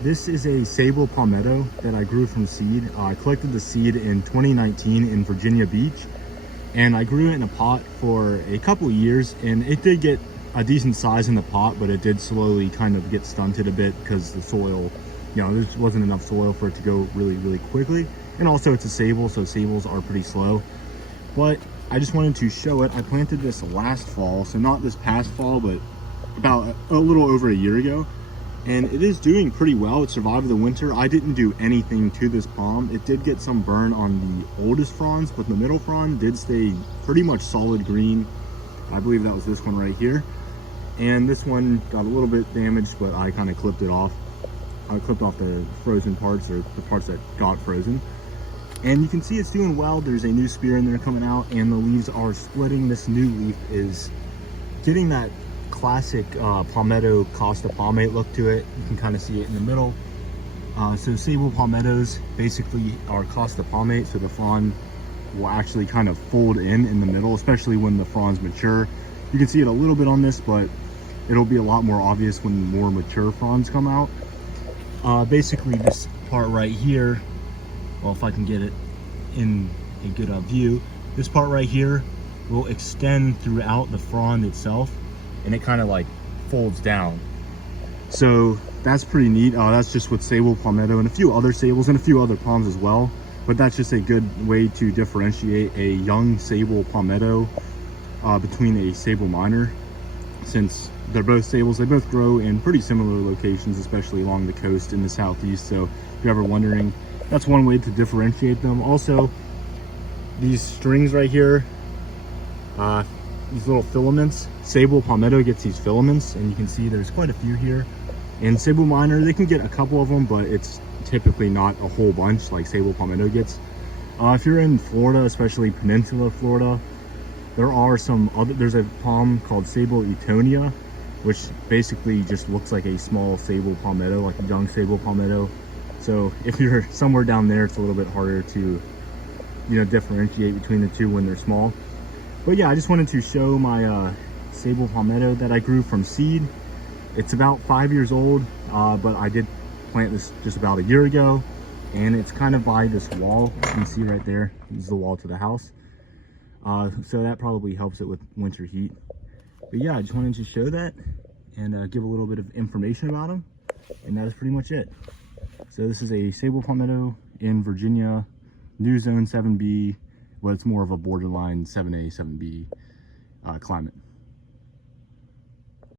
This is a Sabal Palmetto that I grew from seed. I collected the seed in 2019 in Virginia Beach, and I grew it in a pot for a couple years, and it did get a decent size in the pot, but it did slowly kind of get stunted a bit because the soil, there just wasn't enough soil for it to go really quickly. And also it's a Sabal, so Sabals are pretty slow. But I just wanted to show it. I planted this last fall, so not this past fall, but about a little over a year ago. And it is doing pretty well. It survived the winter. I didn't do anything to this palm. It did get some burn on the oldest fronds, but the middle frond did stay pretty much solid green. I believe that was this one right here. And this one got a little bit damaged, but I kind of clipped it off. I clipped off the frozen parts, or the parts that got frozen. And you can see it's doing well. There's a new spear in there coming out, and the leaves are splitting. This new leaf is getting that classic palmetto Costa palmate look to it. You can kind of see it in the middle. So Sabal palmettos basically are Costa palmate, so the frond will actually kind of fold in the middle, especially when the fronds mature. You can see it a little bit on this, but it'll be a lot more obvious when more mature fronds come out. Basically this part right here, well, if I can get it in a good view, this part right here will extend throughout the frond itself, and it kind of like folds down. So that's pretty neat. That's just with Sabal palmetto and a few other Sabals and a few other palms as well. But that's just a good way to differentiate a young Sabal palmetto between a Sabal minor. Since they're both Sabals, they both grow in pretty similar locations, especially along the coast in the southeast. So if you're ever wondering, that's one way to differentiate them. Also, these strings right here, these little filaments, Sabal palmetto gets these filaments, and you can see there's quite a few here. And Sabal minor, they can get a couple of them, but it's typically not a whole bunch like Sabal palmetto gets. If you're in Florida, especially Peninsula Florida, there are some other, there's a palm called Sabal Etonia, which basically just looks like a small Sabal palmetto, like a young Sabal palmetto. So if you're somewhere down there, it's a little bit harder to, differentiate between the two when they're small. But yeah, I just wanted to show my Sabal palmetto that I grew from seed. It's about 5 years old, but I did plant this just about a year ago, and it's kind of by this wall. You can see right there, this is the wall to the house. So that probably helps it with winter heat. But yeah, I just wanted to show that and give a little bit of information about them, and that is pretty much it. So this is a Sabal palmetto in Virginia, new zone 7B, but it's more of a borderline 7A, 7B climate.